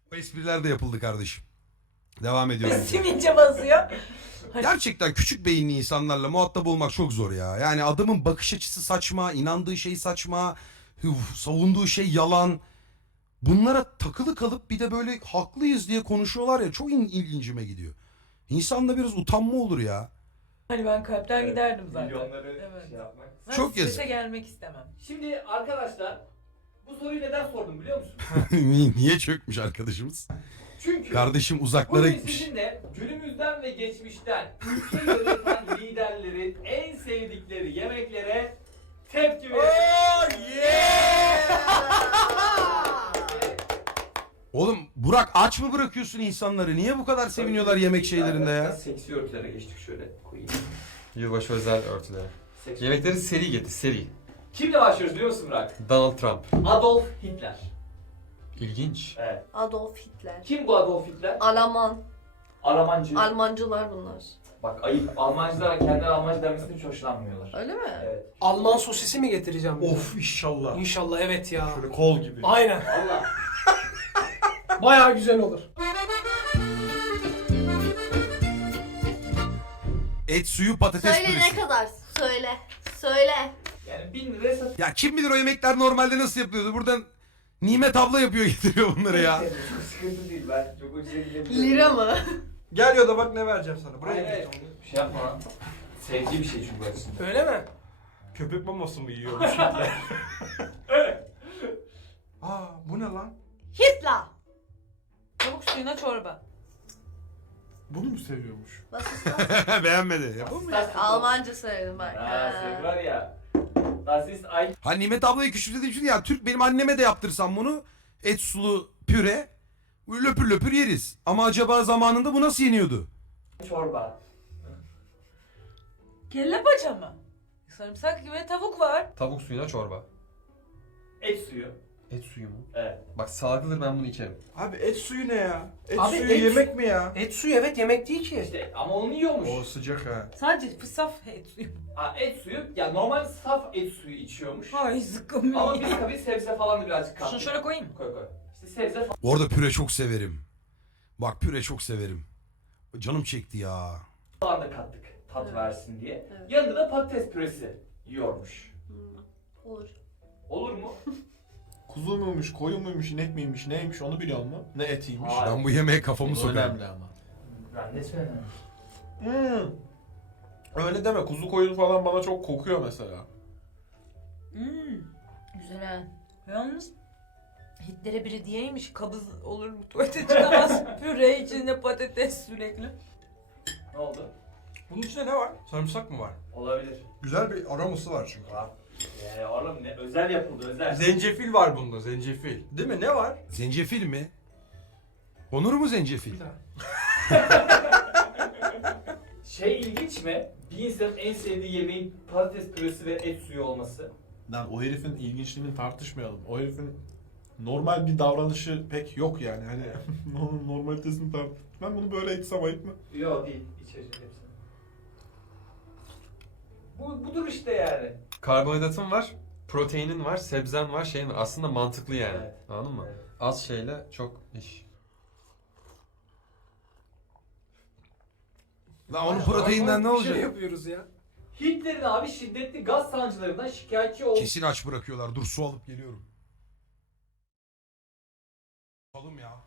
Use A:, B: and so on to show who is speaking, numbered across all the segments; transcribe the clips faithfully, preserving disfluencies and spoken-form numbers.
A: O espriler de yapıldı kardeşim. Devam ediyorum.
B: Simince basıyor.
A: Gerçekten küçük beyinli insanlarla muhatap olmak çok zor ya. Yani adamın bakış açısı saçma, inandığı şey saçma, üf, savunduğu şey yalan. Bunlara takılı kalıp bir de böyle haklıyız diye konuşuyorlar ya, çok il- ilgincime gidiyor. İnsanda biraz utanma olur ya.
B: Hani ben kalpten
C: Evet,
B: giderdim zaten.
C: Milyonları
B: Evet.
C: şey yapmak.
B: Ben
A: Çok
B: strese
A: yazık.
B: gelmek istemem.
C: Şimdi arkadaşlar bu soruyu neden sordum biliyor musunuz?
A: Niye niye çökmüş arkadaşımız?
C: Çünkü
A: Kardeşim uzaklara
C: bugün
A: gitmiş.
C: sizinle günümüzden ve geçmişten ülke yöneten liderlerin en sevdikleri yemeklere tepki vereceğiz.
A: Oğlum Burak, aç mı bırakıyorsun insanları? Niye bu kadar seviniyorlar yemek şeylerinde ya?
C: Biraz seksi örtülere geçtik, şöyle koyayım.
D: Yılbaşı özel örtüleri.
C: Seksi.
D: Yemekleri seri getir, seri.
C: Kimle başlıyoruz biliyor musun Burak?
D: Donald Trump.
C: Adolf Hitler.
D: İlginç.
C: Evet.
E: Adolf Hitler.
C: Kim bu Adolf Hitler?
E: Alman.
C: Almancı.
E: Almancılar bunlar.
C: Bak ayıp. Almancılara kendileri Almancı denmesinden hiç hoşlanmıyorlar.
E: Öyle mi?
C: Evet.
F: Alman sosisi mi getireceğim? bize?
G: Of inşallah.
F: İnşallah evet ya.
G: Şöyle kol gibi.
F: Aynen.
C: Valla.
F: Bayağı güzel olur.
A: Et suyu patates
E: Söyle
A: püresi.
E: ne kadar? Söyle. Söyle.
C: Yani bin liraya satıyor.
A: Ya kim bilir o yemekler normalde nasıl yapıyordu? Buradan Nimet abla yapıyor, getiriyor bunları ya.
C: Çok sıkıntı değil, ben çok ucuza gidebilirim.
E: Lira mı?
G: Gel ya da bak ne vereceğim sana. Buraya
C: Hayır hayır,
G: git.
C: onu bir şey yapma lan. Sevdiği bir şey çünkü açısından.
F: Öyle mi?
G: Köpek maması mı yiyormuş Hitler?
C: Evet.
G: Aa bu ne lan?
E: Hitler.
B: Tavuk suyuna çorba.
G: Bunu mu seviyormuş?
E: Was ist das?
A: Beğenmedi. Yapalım mı?
E: Almanca söyledim bak.
C: Ha, sen var ya. Das ist ein...
A: Ha Nimet ablayı küçümsediğim için ya, Türk benim anneme de yaptırsam bunu, et sulu püre, löpür löpür yeriz. Ama acaba zamanında bu nasıl yeniyordu?
C: çorba.
B: Kelle paça mı? Sarımsak gibi tavuk var.
D: Tavuk suyuna çorba.
C: Et suyu.
D: Et suyu mu?
C: Evet.
D: Bak sağlıklıdır, ben bunu içerim.
G: Abi et suyu ne ya? Et
F: Abi
G: suyu
F: et-
G: yemek mi ya?
F: Et suyu evet yemek değil ki.
C: İşte ama onu yiyormuş.
G: O sıcak ha.
B: Sadece saf et suyu.
C: Ha, et suyu, ya normal saf et suyu içiyormuş.
B: Ay zıkkım
C: Ama
B: ya.
C: biz tabii sebze falan da birazcık
B: Şunu
C: kattık.
B: şöyle koyayım mı?
C: Koy koy. İşte sebze
A: Bu arada püre çok severim. Bak püre çok severim. Canım çekti ya.
C: falan da kattık tat
E: Evet.
C: versin diye.
E: Evet.
C: Yanında da patates püresi yiyormuş.
E: Hmm, olur.
C: Olur mu?
G: Kuzu muymuş, koyun muymuş, inek miymiş, neymiş onu biliyor musun? Ne etiymiş?
C: Hayır.
A: Ben bu yemeğe kafamı
G: Bu
A: sokarım.
G: önemli ama.
C: Ben ne söyledim?
G: Hmm. Öyle deme, kuzu koyun falan bana çok kokuyor mesela.
B: Hmm. Güzel ha. Yalnız Hitler'e biri diyeymiş, kabız olur mu, tuvalete çıkamaz. Püre içinde patates sürekli.
C: Ne oldu?
G: Bunun içinde ne var? Sarımsak mı var?
C: Olabilir.
G: Güzel bir aroması var çünkü.
C: Var. Eee oğlum ne özel yapıldı özel.
G: Zencefil var bunda, zencefil. Değil mi? Ne var?
A: Zencefil mi? Onur mu zencefil?
C: Şey ilginç mi? Bir insanın en sevdiği yemeğin patates püresi ve et suyu olması.
H: Lan o herifin ilginçliğini tartışmayalım. O herifin normal bir davranışı pek yok yani. Hani onun normalitesini tart. Ben bunu böyle içsem ayıp mı?
C: Yok değil. İçecek hepsini. Bu, budur işte yani.
D: Karbonhidratın var, proteinin var, sebzen var, şeyin var. Aslında mantıklı yani.
C: Evet.
D: Anladın mı?
C: Evet.
D: Az şeyle çok iş.
A: Lan onun proteinden ne
F: Bir şey
A: olacak?
F: yapıyoruz ya.
C: Hitler'in abi şiddetli gaz sancılarından şikayetçi oldu.
A: Kesin aç bırakıyorlar. Dur su alıp geliyorum. Oğlum ya.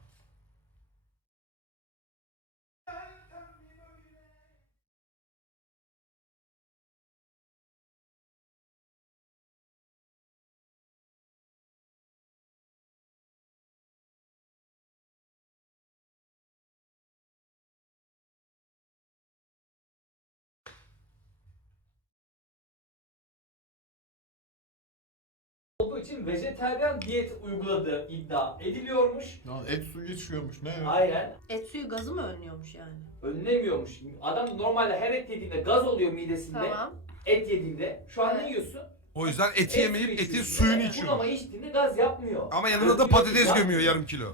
C: olduğu için vejeteryan diyet uyguladığı iddia ediliyormuş.
H: Lan et suyu içiyormuş ne?
C: Aynen.
E: Et suyu gazı mı önlüyormuş yani?
C: Önlemiyormuş. Adam normalde her et yediğinde gaz oluyor midesinde.
E: Tamam.
C: Et yediğinde. Şu an
E: Evet.
C: ne yiyorsun?
A: O yüzden eti
C: Et
A: yemeyip
C: suyu
A: etin
C: içiyorsun.
A: suyunu
C: Bunu
A: içiyor.
C: ama içtiğinde gaz yapmıyor.
A: Ama yanına da
C: Öpüyor,
A: patates
C: yapmıyor.
A: gömüyor yarım kilo.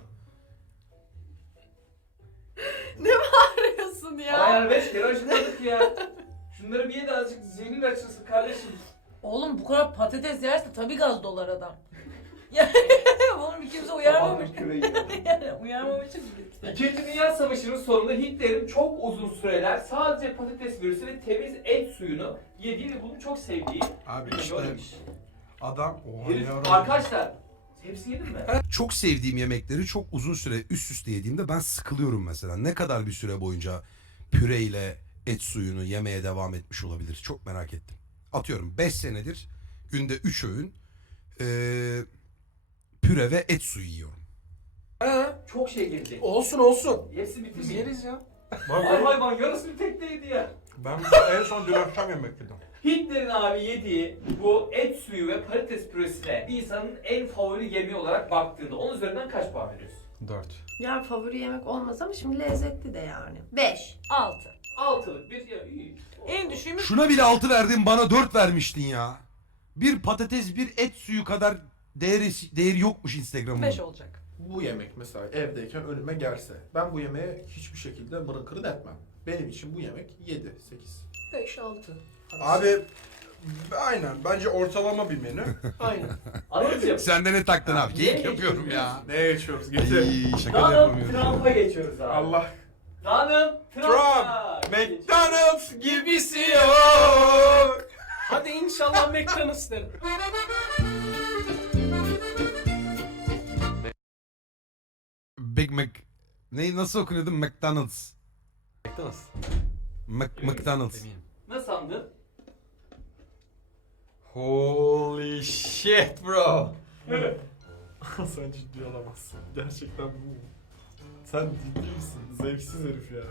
E: Arıyorsun
C: Ama
E: ya.
C: yani beş kere acıkladık ya. Şunları bir ye de azıcık zihnin açılsın kardeşim.
B: Oğlum bu kadar patates yerse tabii gaz dolar adam. Yani oğlum kimse uyarmamış.
C: Sabahın küreği.
B: Yani Gelmemişim ki.
C: İkinci Dünya Savaşı'nın sonunda Hitler'in çok uzun süreler sadece patates püresi ve temiz et suyunu yediği ve bunu çok sevdiği
H: Abi
C: bir
H: işte
C: görmüş.
H: adam oha
C: Herif,
H: yarabbim.
C: arkadaşlar hepsini yedin mi?
A: Çok sevdiğim yemekleri çok uzun süre üst üste yediğimde ben sıkılıyorum mesela. Ne kadar bir süre boyunca püreyle et suyunu yemeye devam etmiş olabilir? Çok merak ettim. Atıyorum beş senedir günde üç öğün eee, püre ve et suyu yiyorum.
F: Ha,
C: Çok şey gelecek.
F: olsun olsun.
C: Hepsi
F: Biz
C: bitirmeyin.
F: yeriz ya.
C: Ay hayvan yarısını tekneydi ya.
G: Ben en son dün akşam yemek yedim.
C: Hitler'in abi yediği bu et suyu ve patates püresine bir insanın en favori yemeği olarak baktığında onun üzerinden kaç puan veriyorsun?
D: dört.
E: Yani favori yemek olmaz ama şimdi lezzetli de yani. Beş.
B: Altı.
C: Altılık bir ya iyi.
B: En düşüğümüz
A: Şuna bile altı verdin, bana dört vermiştin ya. Bir patates bir et suyu kadar değeri, değeri yokmuş Instagram'ın.
B: beş olacak.
H: Bu yemek mesela evdeyken önüme gelse ben bu yemeğe hiçbir şekilde mırın kırın etmem. Benim için bu yemek yedi sekiz.
F: Beş, altı.
G: Abi aynen bence ortalama bir menü.
F: Aynen.
C: Anlatacağım.
A: Sen de ne taktın abi?
C: Niye
A: Keyif yapıyorum ya.
G: Neye geçiyoruz? Getir.
A: Ay, şaka da
C: Donald
A: yapamıyorum.
C: Trump'a geçiyoruz abi.
G: Allah.
C: Donald Trump'a
G: Trump.
C: geçiyoruz.
G: McDonald's gibisi yok.
F: Hadi inşallah McDonald's derim.
A: Big Mac. Ne, nasıl okunuyordu? McDonald's.
D: McDonald's.
A: Mac, McDonald's.
D: Eminim.
C: Nasıl sandın?
D: Holy shit bro.
H: Sen ciddi olamazsın. Gerçekten bu mu? Sen ciddi misin? Zevksiz herif ya.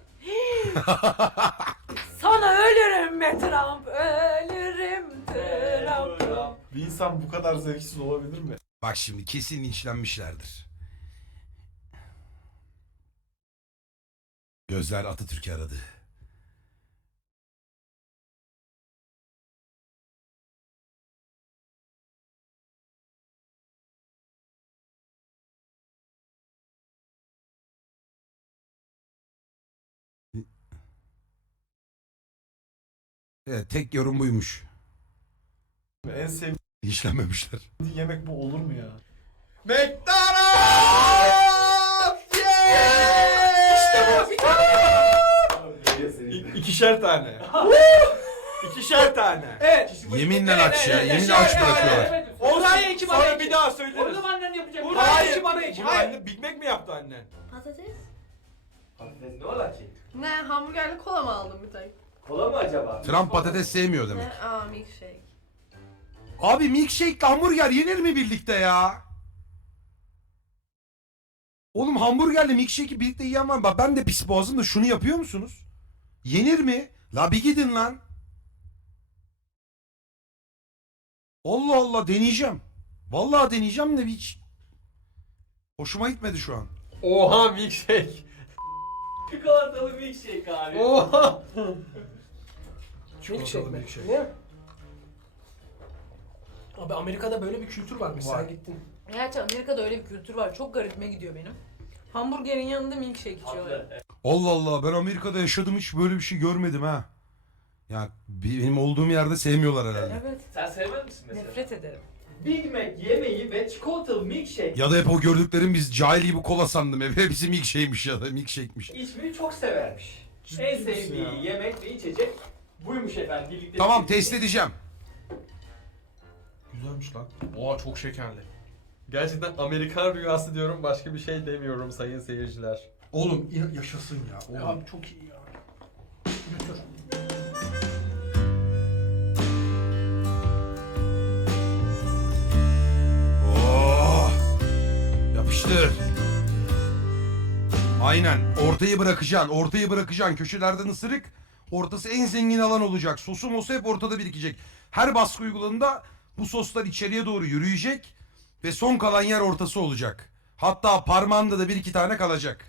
B: Sana ölürüm be Trump, ölürüm Trump.
H: Bir insan bu kadar zevksiz olabilir mi?
A: Bak şimdi kesin linçlenmişlerdir. Gözler Atatürk'ü aradı. Evet, tek yorum buymuş.
H: En sevdiğim
A: Linçlenmemişler.
H: yemek bu olur mu ya?
G: McDonald's! İ- İkişer tane. İkişer tane.
F: Evet.
A: Yeminle aç ya. Yemin
F: şöyle,
A: aç bırakıyorlar.
F: Oraya iki bana
G: Sonra
F: iki.
G: bir daha
C: Onu
G: söyleriz.
C: da benden yapacak.
F: Burada
G: Hayır.
F: iki bana iki.
G: Bunu
F: Hayır.
G: anne Big Mac mi yaptı annen?
E: Patates?
C: Patates ne ola ki?
E: Ne hamburgerli kola mı aldın bir tek?
C: Kola mı acaba?
A: Trump patates sevmiyor demek.
E: Ne? Aa milkshake.
A: Abi milkshake hamburger yenir mi birlikte ya? Oğlum hamburgerle milkshake'i birlikte yiyen var mı? Bak ben de pis boğazım da şunu yapıyor musunuz? Yenir mi? La bir gidin lan. Allah Allah deneyeceğim. Vallahi deneyeceğim de hiç hoşuma gitmedi şu an.
D: Oha milkshake.
C: Çikolatalı milkshake abi.
D: Oha.
F: Milkshake mi?
H: milkshake.
F: Ne? Abi Amerika'da böyle bir kültür varmış.
H: Var.
F: Sen gittin.
B: Gerçi Amerika'da öyle bir kültür var. Çok garibime gidiyor benim. Hamburgerin yanında milkshake içiyorlar.
C: Haklı.
A: Allah Allah ben Amerika'da yaşadım hiç böyle bir şey görmedim ha. Ya benim olduğum yerde sevmiyorlar herhalde.
B: Evet.
C: Sen sevmez misin mesela?
B: Nefret ederim.
C: Big Mac yemeği ve çikolatalı milkshake
A: Ya da hep o gördüklerim biz cahil gibi kola sandım hep. Hepsi milkshake'miş ya da milkshake'miş.
C: içmeyi çok severmiş.
H: Ciddi
C: En
H: misin
C: sevdiği
H: ya?
C: yemek ve içecek buymuş efendim. Birlikte
A: Tamam
C: tükettiği.
A: test edeceğim.
H: Güzelmiş lan. Oha çok şekerli.
D: Gerçekten Amerikan rüyası diyorum, başka bir şey demiyorum sayın seyirciler.
H: Oğlum ya- yaşasın ya.
F: Ya
H: Oğlum.
F: abi çok iyi ya. Götür.
A: Oh! Yapıştır. Aynen. Ortayı bırakacaksın. Ortayı bırakacaksın. Köşelerden ısırık. Ortası en zengin alan olacak. Sosu mosu hep ortada birikecek. Her baskı uyguladığında bu soslar içeriye doğru yürüyecek. Ve son kalan yer ortası olacak. Hatta parmağında da bir iki tane kalacak.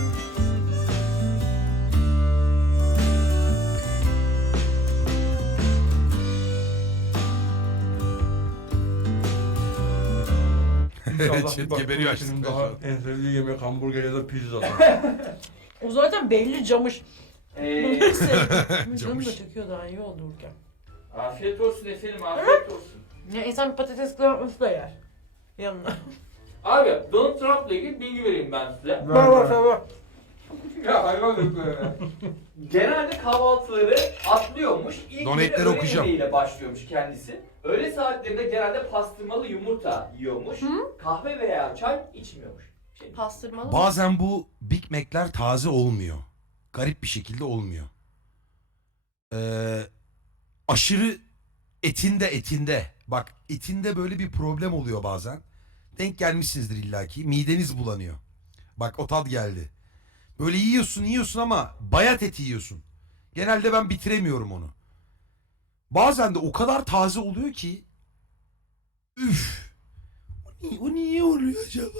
G: İnşallah
A: Chat
G: bak,
A: geberiyor
G: bu benim
A: açlıktan
G: daha
A: şu an.
G: en sevdiği yemek hamburger ya da pizza.
B: O zaten belli camış.
C: Ee,
B: Canım
A: Camış.
B: da çekiyor daha iyi oldu Urken.
C: afiyet olsun efendim afiyet olsun.
B: Ya insan bir patates kızartması da yer. Yanına.
C: Abi Donald Trump'la ilgili bilgi vereyim ben size.
H: Ver, ver.
C: Ya hayvan yok böyle. Genelde kahvaltıları atlıyormuş. İlk
A: Donate'leri
C: öğle
A: okuyacağım.
C: yemeğiyle başlıyormuş kendisi. Öğle saatlerinde genelde pastırmalı yumurta yiyormuş. Kahve veya çay içmiyormuş. Şey,
E: Pastırmalı mı?
A: Bazen bu Big Mac'ler taze olmuyor. Garip bir şekilde olmuyor. Ee, aşırı etinde etinde. Bak etinde böyle bir problem oluyor bazen. Denk gelmişsinizdir illaki. Mideniz bulanıyor. Bak o tat geldi. Böyle yiyorsun yiyorsun ama bayat eti yiyorsun. Genelde ben bitiremiyorum onu. Bazen de o kadar taze oluyor ki. Üf. O niye, o niye oluyor acaba?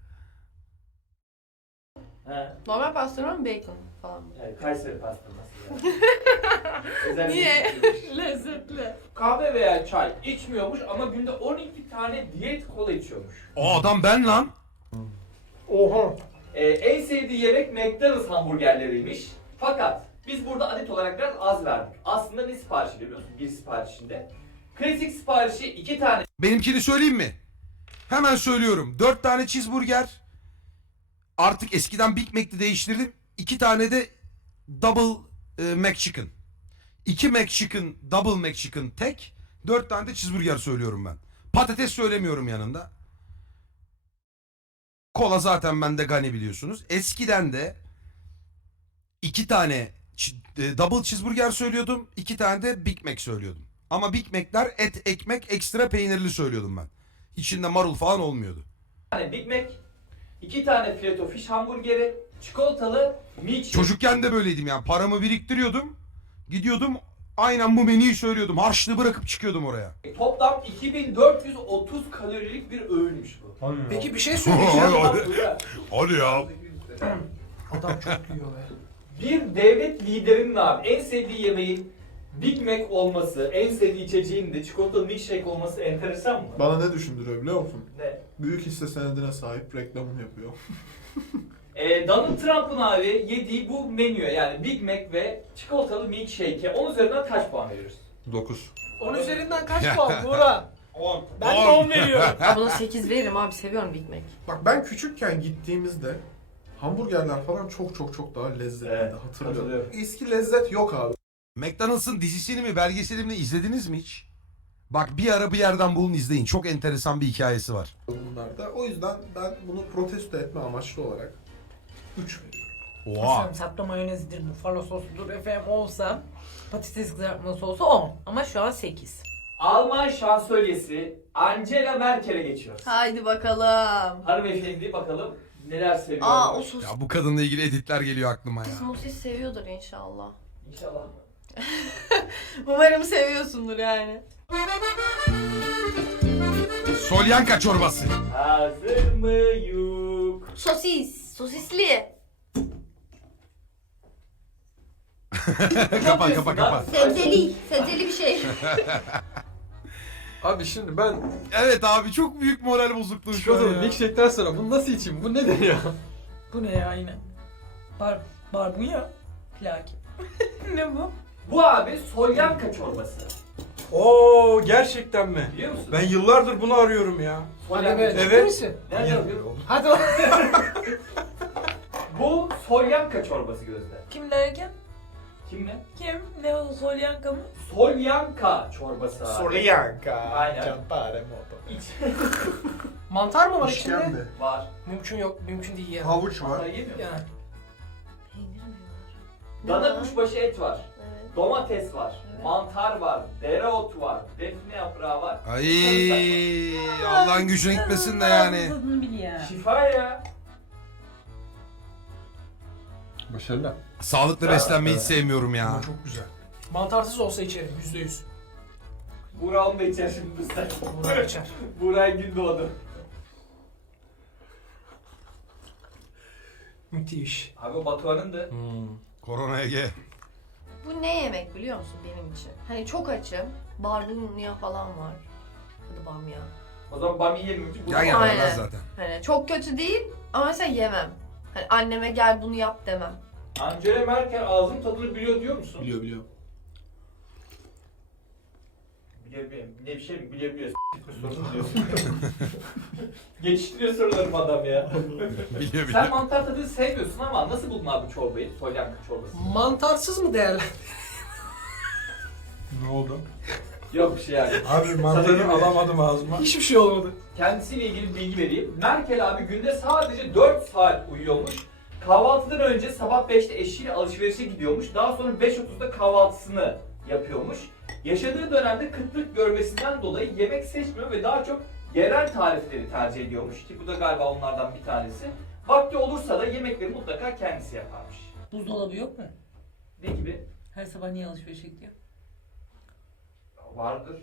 C: he.
E: Normal pastırma mı bacon falan mı?
C: Yani Kayseri pastırması yani. Özellikle
E: Niye?
C: içmiyormuş.
E: Lezzetli.
C: Kahve veya çay içmiyormuş ama günde on iki tane diyet kola içiyormuş.
A: O adam ben lan.
H: Oha.
C: Ee, en sevdiği yemek McDonald's hamburgerleriymiş. Fakat biz burada adet olarak biraz az verdik. Aslında ne siparişi biliyorsun bir siparişinde? Klasik siparişi iki tane
A: Benimkini söyleyeyim mi? Hemen söylüyorum. Dört tane cheeseburger. Artık eskiden Big Mac'ti değiştirdim. İki tane de Double e, McChicken. İki McChicken, Double McChicken tek. Dört tane de cheeseburger söylüyorum ben. Patates söylemiyorum yanında. Kola zaten bende gani biliyorsunuz. Eskiden de iki tane ç- e, Double cheeseburger söylüyordum. İki tane de Big Mac söylüyordum. Ama Big Mac'ler et, ekmek, ekstra peynirli söylüyordum ben. İçinde marul falan olmuyordu.
C: tane Big Mac, iki tane fileto fish hamburgeri, çikolatalı milkshake.
A: Çocukken de böyleydim yani. Paramı biriktiriyordum. Gidiyordum. Aynen bu menüyü söylüyordum. Harçlığı bırakıp çıkıyordum oraya.
C: Toplam iki bin dört yüz otuz kalorilik bir öğünmüş bu.
F: Peki bir şey söyleyeceğim.
A: Hadi ya.
F: Adam çok yiyor be.
C: Bir devlet liderinin abi en sevdiği yemeğin Big Mac olması, en sevdiği içeceğin de çikolatalı milkshake olması enteresan mı?
H: Bana ne düşündürüyor biliyor musun?
C: Ne?
H: Büyük hisse senedine sahip reklamını yapıyor.
C: Ee, Donald Trump'ın abi yediği bu menüye yani Big Mac ve çikolatalı milkshake'e on üzerinden kaç puan veriyoruz?
D: dokuz.
F: on üzerinden kaç puan Buğra?
C: on.
F: Ben de on veriyorum.
E: Ya buna sekiz veririm abi, seviyorum Big Mac.
H: Bak ben küçükken gittiğimizde hamburgerler falan çok çok çok daha lezzetliydi,
C: Evet,
H: hatırlıyorum.
C: hatırlıyorum.
H: Eski lezzet yok abi.
A: McDonald's'ın dizisini mi belgeselini mi izlediniz mi hiç? Bak bir ara bir yerden bulun izleyin. Çok enteresan bir hikayesi var.
H: Bunlarda. O yüzden ben bunu protesto etme amaçlı olarak üç veriyorum.
A: Oha.
B: Sarımsaklı mayonezdir, bufalo sosudur efendim olsa. Patates kızartma sosu on. Ama şu an sekiz.
C: Alman şansölyesi Angela Merkel'e geçiyoruz.
E: Haydi bakalım.
C: Hanımefendi bakalım neler seviyor.
E: Aa o sos.
A: Ya bu kadınla ilgili editler geliyor aklıma ya.
E: Sosis seviyordur inşallah.
C: İnşallah.
E: Umarım seviyorsundur yani.
A: Solyanka çorbası.
C: Hazır mıyuk?
E: Sosis. Sosisli.
A: kapa kapa kapa.
E: Sebzeli. Sebzeli bir şey.
D: Abi şimdi ben
A: Evet abi çok büyük moral bozukluğu şu an
D: çikolatalı
A: ya.
D: milkshake'ten sonra bunu nasıl içeyim? Bu nedir ya?
B: Bu ne ya yine? Bar, barbunya. Plaki. Ne bu?
C: Bu abi solyanka çorbası.
I: Oo gerçekten mi?
C: Biliyor musun?
I: Ben yıllardır bunu arıyorum ya.
F: Hadi
C: Solyanka.
F: be, ciddi
I: Evet.
F: misin?
C: Nereden yapıyorum?
F: Hadi lan.
C: Bu solyanka çorbası Gözde.
B: Kim derken?
C: Kim ne?
B: Kim? Ne o solyanka mı?
C: Solyanka çorbası abi.
H: Solyanka.
C: Aynen.
H: Campare moto.
C: İç.
F: Mantar mı var içinde?
H: İşkembe.
C: Var.
F: Mümkün yok, mümkün değil ya.
H: Havuç
C: Mantar
H: var.
C: yemiyor musun?
F: Yani.
E: Peynir mi var? Ne
C: Dana
E: var?
C: kuşbaşı et var.
E: Evet.
C: Domates var.
E: Evet.
C: Mantar var. Dereotu var. Defne yaprağı var.
A: Ay Allah'ın gücüne gitmesin de yani.
B: Tadını bil ya.
C: Şifa ya.
D: Başarılı.
A: Sağlıklı beslenmeyi hiç sevmiyorum ya.
H: Ama çok güzel.
F: Mantarsız olsa içerim, yüzde yüz.
C: Buğra onu da içer şimdi bu sefer.
F: Buğra içer.
C: Buğra gün doğdu.
F: Müthiş.
C: Abi o Batuhan'ın da
D: Hmm.
A: Korona Ege.
E: Bu ne yemek biliyor musun benim için? Hani çok açım. Barbunya falan var. Hadi bamya.
C: o zaman bamya yemiyorum. Bu
A: Yan yana
E: Aynen.
A: zaten.
E: Hani çok kötü değil ama mesela yemem. Hani anneme gel bunu yap demem.
C: Angela Merkel ağzın tadını biliyor diyor musun?
H: Biliyor biliyor.
C: Bilemiyorum. Ne bir şey mi? Bilebiliyoruz. Sorun diyorsun. Geçiştiriyor sorularım adam ya.
A: Biliyor
C: Sen
A: biliyor.
C: mantar tadını sevmiyorsun ama nasıl buldun abi çorbayı? Solyanka çorbası.
F: Mantarsız mı değerli?
H: Ne oldu?
C: Yok bir şey yani.
I: Abi mantarı alamadım ağzıma.
F: Hiçbir şey olmadı.
C: Kendisiyle ilgili bir bilgi vereyim. Merkel abi günde sadece dört saat uyuyormuş. Kahvaltıdan önce sabah beşte eşiyle alışverişe gidiyormuş. Daha sonra beş otuzda kahvaltısını yapıyormuş. Yaşadığı dönemde kıtlık görmesinden dolayı yemek seçmiyor ve daha çok yerel tarifleri tercih ediyormuş. Ki bu da galiba onlardan bir tanesi. Vakti olursa da yemekleri mutlaka kendisi yaparmış.
B: Buzdolabı yok mu?
C: Ne gibi?
B: Her sabah niye alışverişe gidiyor?
C: Vardır.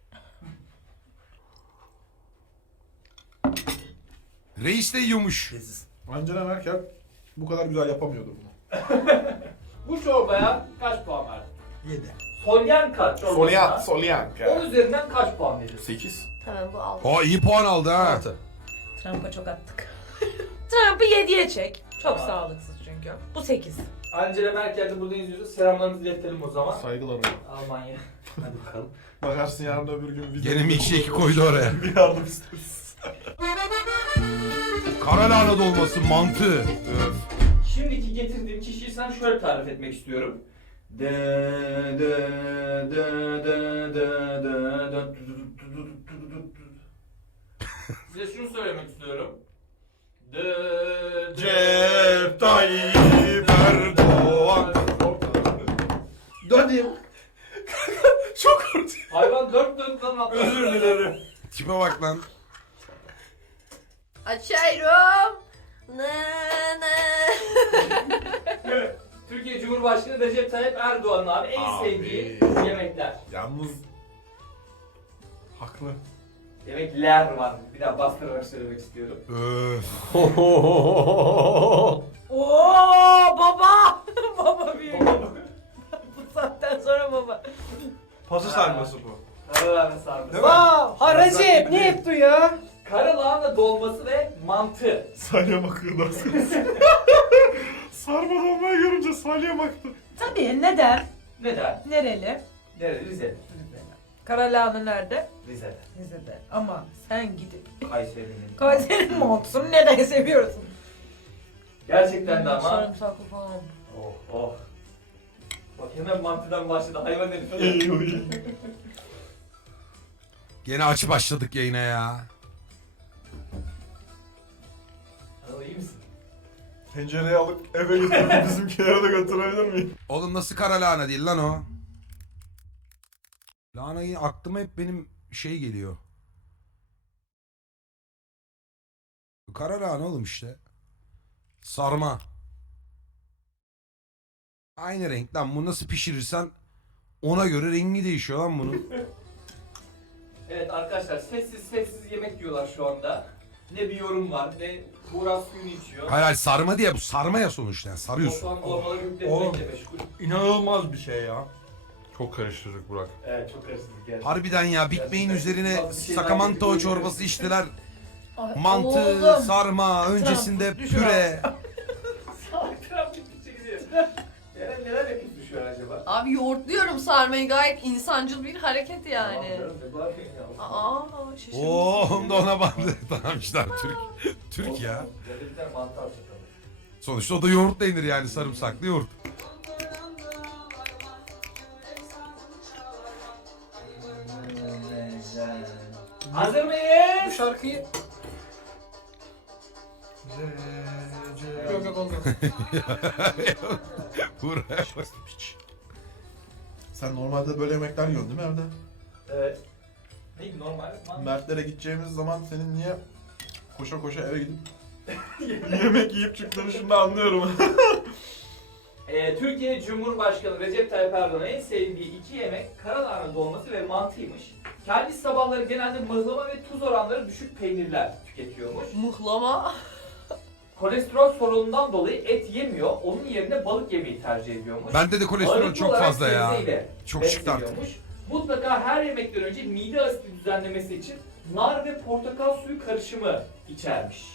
A: Reis de yiyormuş.
H: Angela Merkel bu kadar güzel yapamıyordu bunu.
C: Bu çorbaya kaç puan verdin?
I: Yedi.
C: Solyanka çorbasına
H: Solyanka.
C: on üzerinden kaç puan verirsin?
H: sekiz.
E: Tamam bu aldı.
A: Aa iyi puan aldı ha.
D: Altı.
B: Trump'a çok attık. Trump'ı yediye çek. Çok
C: Tamam.
B: sağlıksız çünkü. Bu sekiz.
C: Angela Merkel de burada izliyorsa selamlarımızı iletelim o zaman.
H: Saygılar ona.
C: Almanya. Hadi bakalım.
H: Bakarsın yarın öbür gün video.
A: Gene milkshake'i koydu oraya.
H: Bir yardım isteriz.
A: Kara lahana dolması, mantı. Öf.
C: Şimdiki getirdiğim kişiyi sana şöyle tarif etmek istiyorum. De de de de de de de Size şunu söylemek istiyorum. De
H: Recep Tayyip Erdoğan.
I: Döneyim.
H: Çok korktum.
C: Hayvan dört dörtten atladı.
I: Özür dilerim.
A: Tipe bak lan.
E: Açıyorum. Ne ne.
C: Türkiye Cumhurbaşkanı Recep Tayyip Erdoğan'ın abi en
H: Abi.
C: sevdiği yemekler.
H: Yalnız haklı.
C: Yemekler var. Bir daha bastırarak söylemek istiyorum.
A: Öf.
B: Oo baba! Baba büyük. Bu saatten sonra baba.
I: Pazı sarması bu.
C: Karalahana sarması.
I: Değil mi?
F: Vav! Ha Recep ne yaptı ya?
C: Karalahana dolması ve mantı.
H: Salya bakıyor da. Sarma dolmayı görünce salya baktı.
B: Tabii neden?
C: Neden?
B: Nereli?
C: Nerede? Rize.
B: Karalahana nerede?
C: Rize'de.
B: Rize'de. Ama sen gidip
C: Kayseri'nin.
B: Kayseri'nin mantısını neden seviyorsun?
C: Gerçekten de ama.
B: Sarımsaklı falan.
C: Oh oh. Bak hemen mantıdan başladı hayvan herif.
H: İyi iyi.
A: Gene aç başladık yayına ya.
C: Anıl iyi misin?
H: Tencereyi alıp eve götürüp bizimkilere de götürebilir miyim?
A: Oğlum nasıl kara lahana değil lan o? Lahanayı aklıma hep benim şey geliyor. Kara lahana oğlum işte. Sarma. Aynı renk lan. Bunu nasıl pişirirsen ona göre rengi değişiyor lan bunun.
C: Evet arkadaşlar sessiz sessiz yemek yiyorlar şu anda. Ne bir yorum var ne Burak suyunu içiyor.
A: Hayır hayır sarma diye bu sarma ya sonuçta yani sarıyorsun.
C: Osman dolmaları
I: Oğlum.
C: yükletmekle meşgul.
I: İnanılmaz bir şey ya.
D: Çok karıştırdık Burak.
C: Evet çok karıştırdık gerçekten.
A: Harbiden ya Big Bang'in üzerine
C: Bazı şeyler
A: sakamanto
C: getirdim.
A: çorbası içtiler.
B: Ay,
A: Mantı,
B: oğlum.
A: sarma, öncesinde
B: düşün
A: püre.
C: Salak Trump gittikçe gidiyor. Eren neler yapıyorsun şu an acaba?
E: Abi yoğurtluyorum sarmayı, gayet insancıl bir hareket yani.
C: Tamam canım, ne bağırıyorsun ya?
E: Aa şaşırmışsın.
A: Oo, da ona bandı. Tamam işte abi, Türk. Türk ya.
C: Ya da bir tane mantar çatalım.
A: Sonuçta o da yoğurt da yenir yani, sarımsaklı yoğurt.
C: Hazır
F: Bu
C: mıyız?
F: şarkıyı... Yok yok oldu.
A: Buraya.
H: Sen normalde böyle yemekler yiyorsun değil mi evde?
C: Evet. Ne normal? Mantar.
H: Mertlere gideceğimiz zaman senin niye koşa koşa eve gidip yemek yiyip çıktığını şimdi anlıyorum.
C: Ee, Türkiye Cumhurbaşkanı Recep Tayyip Erdoğan'ın en sevdiği iki yemek karalahana dolması ve mantıymış. Kendisi sabahları genelde mıhlama ve tuz oranları düşük peynirler tüketiyormuş.
E: Muhlama.
C: Kolesterol sorunundan dolayı et yemiyor, onun yerine balık yemeyi tercih ediyormuş.
A: Bende de kolesterol
C: Ağırlıklı
A: çok
C: olarak
A: fazla ya.
C: sebzeyle
A: Çok çıktı artık.
C: besleniyormuş. Mutlaka her yemekten önce mide asidi düzenlemesi için nar ve portakal suyu karışımı içermiş.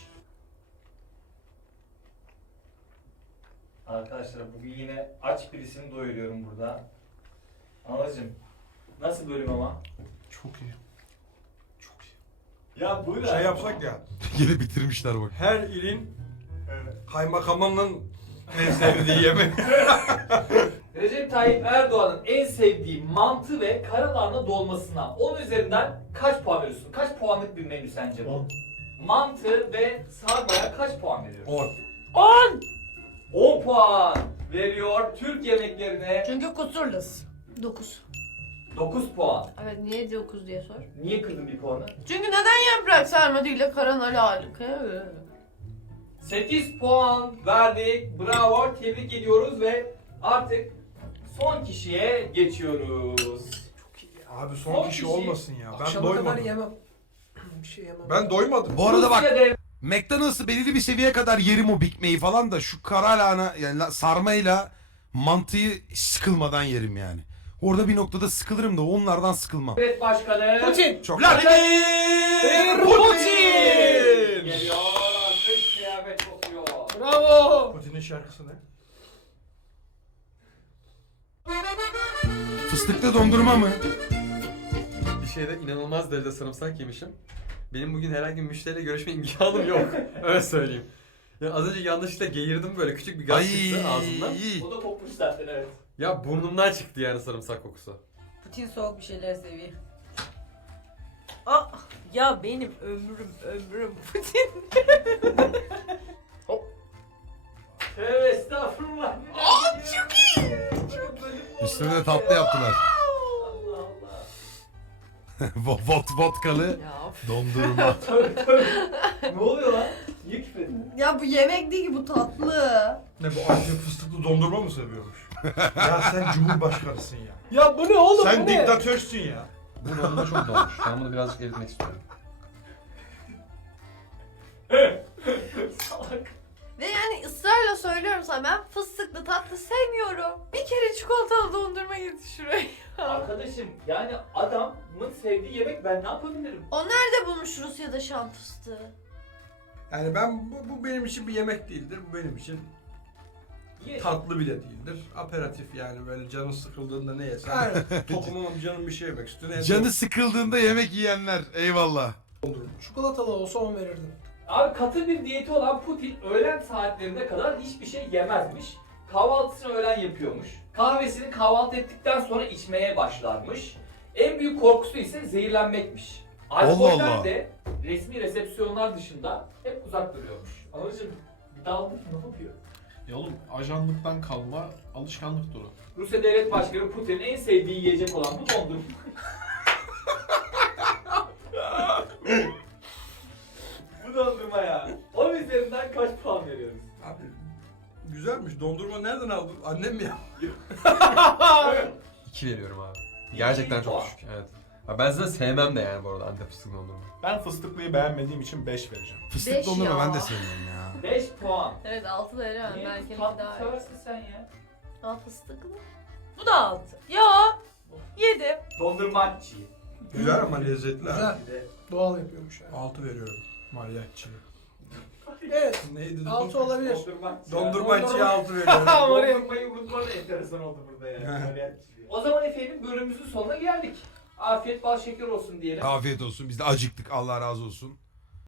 C: Arkadaşlar bugün yine aç birisini doyuruyorum burada. Anacığım, nasıl bölüm ama?
H: Çok iyi. Çok iyi.
C: Ya bu ne?
I: Şey yapsak ya.
A: Yine bitirmişler bak.
I: Her ilin kaymakamının en sevdiği yemek.
C: Recep Tayyip Erdoğan'ın en sevdiği mantı ve karalahana dolmasına on üzerinden kaç puan veriyorsun? Kaç puanlık bir menü sence bu?
H: On.
C: Mantı ve sarmaya kaç puan veriyorsun?
I: On.
B: on!
C: on puan veriyor Türk yemeklerine.
B: Çünkü kusurluz.
E: dokuz.
C: dokuz puan.
E: Evet niye dokuz diye sor.
C: Niye kırdın bir puanı?
E: Çünkü neden yaprak sarma değil de karanalı alaka?
C: sekiz puan verdik. Bravo. Tebrik ediyoruz ve artık son kişiye geçiyoruz.
I: Abi son,
C: Son
I: kişi
C: kişi.
I: olmasın ya. Ben
F: Akşama kadar
I: doymadım.
F: yemem. Bir şey yemem.
I: Ben doymadım.
A: Bu arada bak
C: Rusya dev-
A: McDonald's'ı belirli bir seviyeye kadar yerim o Big Mac'i falan da şu kara lahana yani la- sarmayla mantıyı sıkılmadan yerim yani. Orada bir noktada sıkılırım da onlardan sıkılmam.
C: Devlet Başkanı
F: Putin.
A: Çok
C: Vladimir
F: Putin!
C: geliyor. Kış kıyafet kokuyor.
F: Bravo.
I: Putin'in şarkısı ne?
A: Fıstıklı dondurma mı?
D: Bir şeyde inanılmaz derecede sarımsak yemişim. Benim bugün herhangi bir müşteriyle görüşme imkanım yok. Öyle söyleyeyim. Ya az önce yanlışlıkla geğirdim böyle küçük bir gaz çıktı ağzımdan.
C: O da kokmuş zaten evet.
D: Ya burnumdan çıktı yani sarımsak kokusu.
B: Putin soğuk bir şeyler seviyor. Ah, ya benim ömrüm ömrüm Putin.
C: Tövbe estağfurullah. Aa çok iyi.
A: Üstüne de tatlı yaptılar.
C: Allah Allah.
A: Vot, vot vodkalı
E: Ya, of.
A: dondurma.
C: Tövbe tövbe. Ne oluyor lan? Niye küfredin?
E: Ya bu yemek değil ki bu tatlı.
I: Ne bu acı fıstıklı dondurma mı seviyormuş? Ya sen cumhurbaşkanısın ya.
F: Ya bu ne oğlum
I: Sen
F: bu ne?
I: diktatörsün ya.
D: Bu ronda çok dolmuş. Ben bunu birazcık eritmek istiyorum.
C: Salak.
E: Ve yani ısrarla söylüyorum sana ben fıstıklı tatlı sevmiyorum. Bir kere çikolatalı dondurma getir şuraya.
C: Arkadaşım yani adamın sevdiği yemek ben ne yapabilirim?
E: O nerede bulmuş Rusya'da şam fıstığı?
I: Yani ben bu, bu benim için bir yemek değildir. Bu benim için
C: Ye.
I: tatlı bile değildir. Aperatif yani böyle canın sıkıldığında ne yesen.
F: Aynen.
I: Tokum ama canım bir şey yemek istiyor. En
A: Canı sıkıldığında yemek yiyenler eyvallah.
F: Çikolatalı olsa on verirdim.
C: Abi katı bir diyeti olan Putin öğlen saatlerine kadar hiçbir şey yemezmiş. Kahvaltısını öğlen yapıyormuş. Kahvesini kahvaltı ettikten sonra içmeye başlarmış. En büyük korkusu ise zehirlenmekmiş. Alkoller
A: Allah Allah.
C: de resmi resepsiyonlar dışında hep uzak duruyormuş. Anladın bir dalmış ne yapıyor?
H: Ya oğlum ajanlıktan kalma alışkanlık duru.
C: Rusya Devlet Başkanı Putin'in en sevdiği yiyecek olan bu dondurma. Bu dondurma ya. on üzerinden kaç puan veriyoruz?
I: Abi güzelmiş. Dondurma nereden aldın? Annem mi yaptı?
D: İki veriyorum abi. Gerçekten çok düşük. Evet. Ha ben zaten sevmem de yani bu arada Antep fıstıklı dondurma.
H: Ben fıstıklıyı beğenmediğim için beş vereceğim.
A: Fıstık
E: Beş
A: dondurma
E: ya.
A: ben de sevmiyorum ya.
C: beş puan.
E: Evet altı da veremem.
C: Niye
E: Belki
C: tatlı
E: daha iyi.
C: seversin sen ya?
E: Aa fıstıklı.
B: Bu da altı. Ya yedim.
C: Dondurmacı.
I: Güzel ama lezzetli. ha.
F: Güzel. Doğal yapıyormuş yani.
I: Altı veriyorum. Mariachi.
F: Evet.
I: Neydi?
F: Altı olabilir.
C: Dondurmacı.
I: Dondurmacıya altı veriyorum.
C: Dondurmayı unutma da enteresan oldu burada ya. O zaman efendim bölümümüzün sonuna geldik. Afiyet bal şeker olsun diyelim.
A: Afiyet olsun biz de acıktık Allah razı olsun.